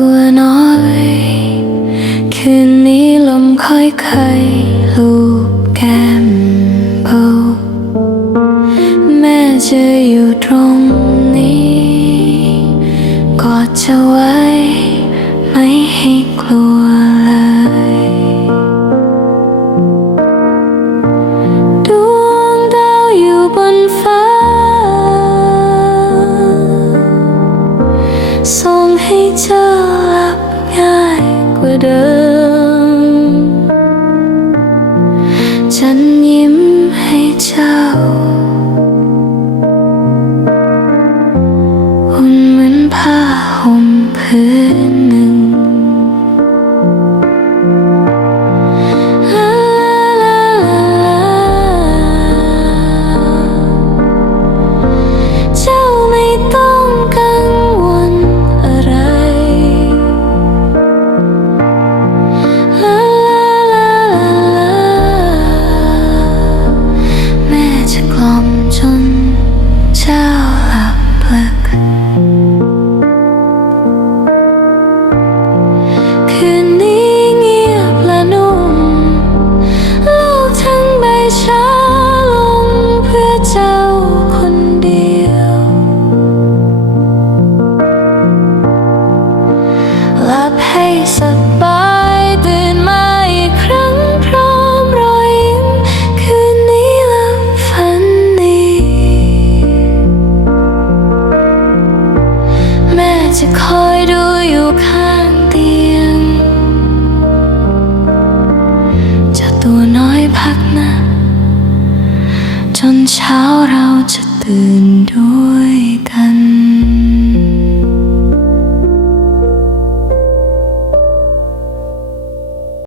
ตัวน้อย คืนนี้ลมค่อยๆลูบแก้มเบาแม่จะอยู่ตรงนี้กอดเธอไว้ ไม่ให้กลัวเลยดวงดาวอยู่บนฟ้า ส่งให้เจ้า ฉันยิ้มให้เจ้า อุ่นเหมือนผ้าห่มผืน จะคอยดูอยู่ข้างเตียงจะตัวน้อยพักนะ จนเช้าเราจะตื่นด้วย